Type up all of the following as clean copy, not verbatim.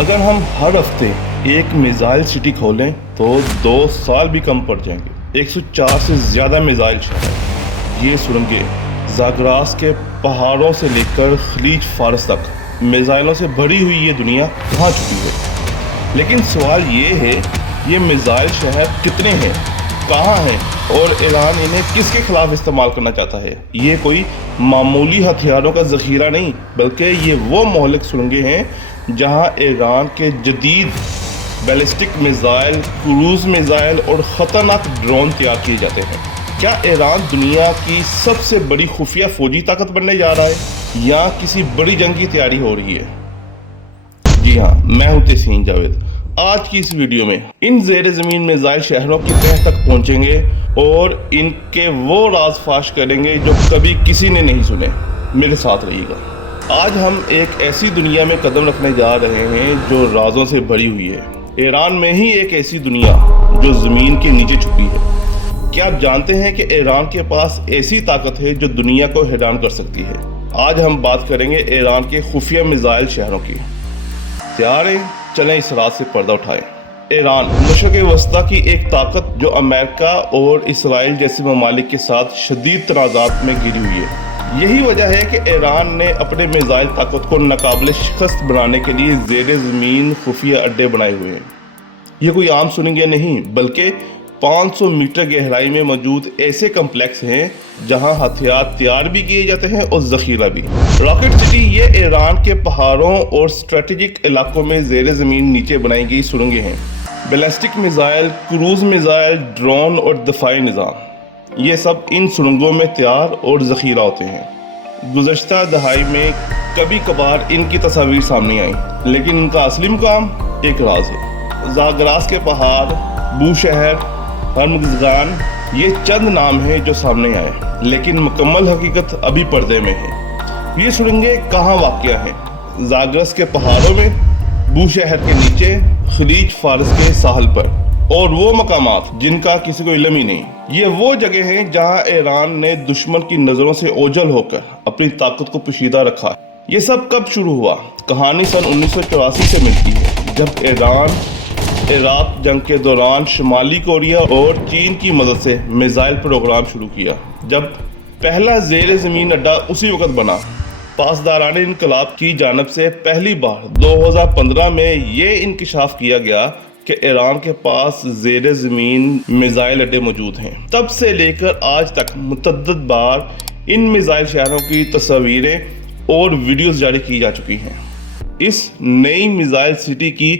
अगर हम हर हफ्ते एक मिसाइल सिटी खोलें तो 2 साल भी कम पड़ जाएंगे। 104 से ज़्यादा मिसाइल शहर, ये सुरंगें ज़ागरास के पहाड़ों से लेकर खलीज फारस तक मिसाइलों से भरी हुई ये दुनिया कहाँ छुपी है। लेकिन सवाल ये है, ये मिसाइल शहर कितने हैं, कहाँ हैं और ईरान इन्हें किसके खिलाफ इस्तेमाल करना चाहता है। ये कोई मामूली हथियारों का ज़ख़ीरा नहीं, बल्कि ये वो मोहलिक सुरंगें हैं जहां ईरान के जदीद बैलिस्टिक मिसाइल, क्रूज़ मिसाइल और ख़तरनाक ड्रोन तैयार किए जाते हैं। क्या ईरान दुनिया की सबसे बड़ी खुफिया फौजी ताकत बनने जा रहा है या किसी बड़ी जंग की तैयारी हो रही है? जी हाँ, मैं हूं तहसीन जावेद। आज की इस वीडियो में इन ज़ेर ज़मीन मिसाइल शहरों की तह तक पहुंचेंगे और इनके वो राज फाश करेंगे जो कभी किसी ने नहीं सुने। मेरे साथ रहिएगा। आज हम एक ऐसी दुनिया में कदम रखने जा रहे हैं जो राजों से भरी हुई है। ईरान में ही एक ऐसी दुनिया जो ज़मीन के नीचे छुपी है। क्या आप जानते हैं कि ईरान के पास ऐसी ताकत है जो दुनिया को हैरान कर सकती है? आज हम बात करेंगे ईरान के खुफिया मिसाइल शहरों की। तैयार हैं? चलें इस रात से पर्दा उठाएं। ईरान मशरिक़ वस्ता की एक ताकत जो अमेरिका और इसराइल जैसे ममालिक के साथ शदीद तनाज़ात में घिरी हुई है। यही वजह है कि ईरान ने अपने मिसाइल ताकत को नाकाबिल शिकस्त बनाने के लिए ज़ेर ज़मीन खुफिया अड्डे बनाए हुए हैं। ये कोई आम सुरंगें नहीं, बल्कि 500 मीटर गहराई में मौजूद ऐसे कम्प्लेक्स हैं जहां हथियार तैयार भी किए जाते हैं और ज़ख़ीरा भी। रॉकेट सिटी ये ईरान के पहाड़ों और स्ट्रेटेजिक इलाकों में ज़ेर ज़मीन नीचे बनाई गई सुरंगें हैं। Ballistic missile, cruise missile, drone और दफ़ाई निज़ाम, ये सब इन सुरंगों में तैयार और ज़ख़ीरा होते हैं। गुज़श्ता दहाई में कभी कभार इनकी तस्वीर सामने आई, लेकिन इनका असली मुकाम एक राज है। ज़ागरास के पहाड़, बूशहर, हर्मज़गान, ये चंद नाम हैं जो सामने आए, लेकिन मुकम्मल हकीकत अभी पर्दे में है। ये सुरंगें कहाँ वाक़या हैं? ज़ागरस के पहाड़ों में, बूशहर के नीचे, खलीज फारस के साहल पर, और वो मकामात जिनका किसी को इल्म ही नहीं। ये वो जगह हैं जहां ईरान ने दुश्मन की नज़रों से ओझल होकर अपनी ताकत को पोशीदा रखा। ये सब कब शुरू हुआ? कहानी सन 1984 से मिलती है, जब ईरान इराक जंग के दौरान शुमाली कोरिया और चीन की मदद से मिसाइल प्रोग्राम शुरू किया। जब पहला ज़ेर ज़मीन अड्डा उसी वक्त बना। पासदारान इनकलाब की जानब से पहली बार 2015 में ये इंकशाफ किया गया कि ईरान के पास ज़ेर ज़मीन मिसाइल अड्डे मौजूद हैं। तब से लेकर आज तक मुतअद्दिद बार इन मिसाइल शहरों की तस्वीरें और वीडियोस जारी की जा चुकी हैं। इस नई मिसाइल सिटी की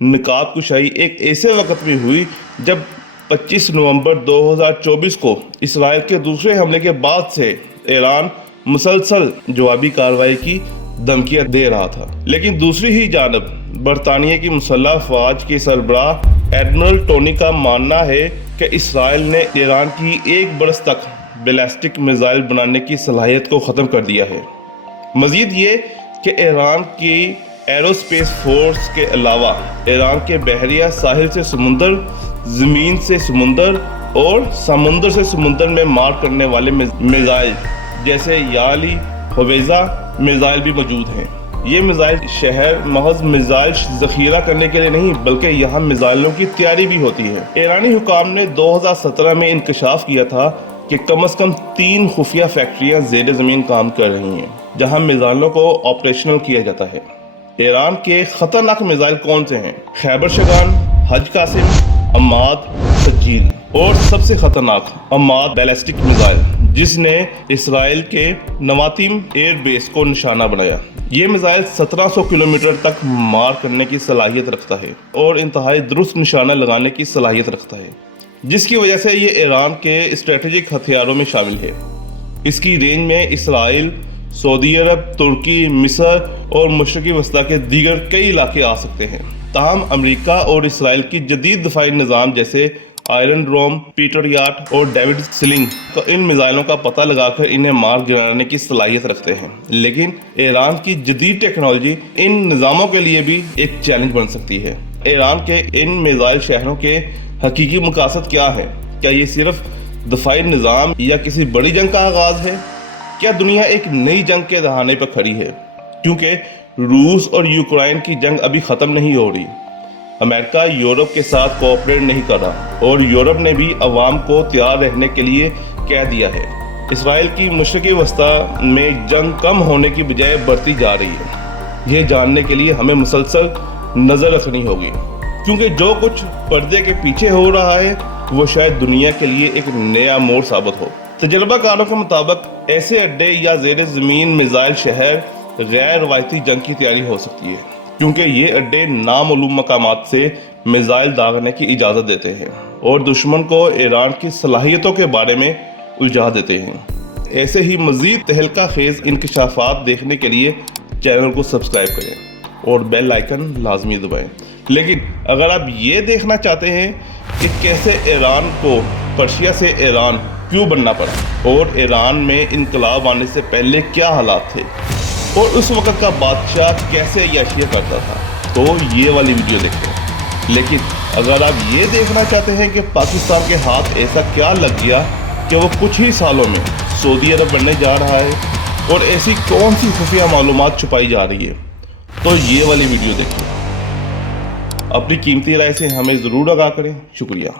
नकाब कुशाई एक ऐसे वक्त में हुई जब 25 नवंबर 2024 को इसराइल के दूसरे हमले के बाद से ईरान मुसलसल जवाबी कार्रवाई की धमकियां दे रहा था। लेकिन दूसरी ही जानब बरतानिया की मुसल्लह अफवाज के सरबराह एडमिरल टोनी का मानना है कि इसराइल ने ईरान की एक बरस तक बैलिस्टिक मिसाइल बनाने की सलाहियत को ख़त्म कर दिया है। मज़ीद ये कि ईरान की एरोस्पेस फोर्स के अलावा ईरान के बहरिया साहिल से समुंदर, ज़मीन से समुंदर और समुंदर से समुंदर में मार करने वाले मिसाइल जैसे याली, हवेज़ा मिसाइल भी मौजूद हैं। ये मिसाइल शहर महज मिसाइल ज़ख़ीरा करने के लिए नहीं, बल्कि यहाँ मिसाइलों की तैयारी भी होती है। ईरानी हुकाम ने 2017 में इंकशाफ किया था कि कम से कम 3 खुफिया फैक्ट्रियाँ ज़ेर ज़मीन काम कर रही हैं जहाँ मिसाइलों को ऑपरेशनल किया जाता है। ईरान के ख़तरनाक मिसाइल कौन से हैं? खैबर शगान, हज कासिम, अम्माद, सज्जील और सबसे ख़तरनाक अम्माद बैलिस्टिक मिसाइल, जिसने इसराइल के नवातिम एयर बेस को निशाना बनाया। ये मिसाइल 1700 किलोमीटर तक मार करने की सलाहियत रखता है और इंतहाई दुरुस्त निशाना लगाने की सलाहियत रखता है, जिसकी वजह से ये ईरान के स्ट्रेटेजिक हथियारों में शामिल है। इसकी रेंज में इसराइल, सऊदी अरब, तुर्की, मिस्र और मशरिक़ी वस्ता के दीगर कई इलाके आ सकते हैं। ताहम अमेरिका और इसराइल की जदीद दफ़ाई निज़ाम जैसे आयरन डोम, पीट्रियट और डेविड स्लिंग इन मिसाइलों का पता लगाकर इन्हें मार गिराने की सलाहियत रखते हैं। लेकिन ईरान की जदीद टेक्नोलॉजी इन निज़ामों के लिए भी एक चैलेंज बन सकती है। ईरान के इन मिसाइल शहरों के हकीकी मकासद क्या है? क्या ये सिर्फ दफ़ाई निज़ाम या किसी बड़ी जंग का आगाज़ है? क्या दुनिया एक नई जंग के दहाने पर खड़ी है? क्योंकि रूस और यूक्रेन की जंग अभी ख़त्म नहीं हो रही। अमेरिका यूरोप के साथ कोऑपरेट नहीं कर रहा और यूरोप ने भी अवाम को तैयार रहने के लिए कह दिया है। इसराइल की मशरक़ी वस्ता में जंग कम होने की बजाय बढ़ती जा रही है। ये जानने के लिए हमें मुसलसल नज़र रखनी होगी, क्योंकि जो कुछ पर्दे के पीछे हो रहा है वो शायद दुनिया के लिए एक नया मोड़ साबित हो। तजर्बाकारों के मुताबिक ऐसे अड्डे या ज़ेर ज़मीन मिसाइल शहर गैर रवायती जंग की तैयारी हो सकती है, क्योंकि ये अड्डे नामालूम मकामात से मिसाइल दागने की इजाज़त देते हैं और दुश्मन को ईरान की सलाहियतों के बारे में उलझा देते हैं। ऐसे ही मज़ीद तहलका खेज़ इंकशाफात देखने के लिए चैनल को सब्सक्राइब करें और बेल आइकन लाजमी दबाएं। लेकिन अगर आप ये देखना चाहते हैं कि कैसे ईरान को पर्शिया से ईरान क्यों बनना पड़ा और ईरान में इनकलाब आने से पहले क्या हालात थे और उस वक़्त का बादशाह कैसे याशिया करता था, तो ये वाली वीडियो देखें। लेकिन अगर आप ये देखना चाहते हैं कि पाकिस्तान के हाथ ऐसा क्या लग गया कि वो कुछ ही सालों में सऊदी अरब बनने जा रहा है और ऐसी कौन सी खुफिया मालूमात छुपाई जा रही है, तो ये वाली वीडियो देखिए। अपनी कीमती राय से हमें ज़रूर आगाह करें। शुक्रिया।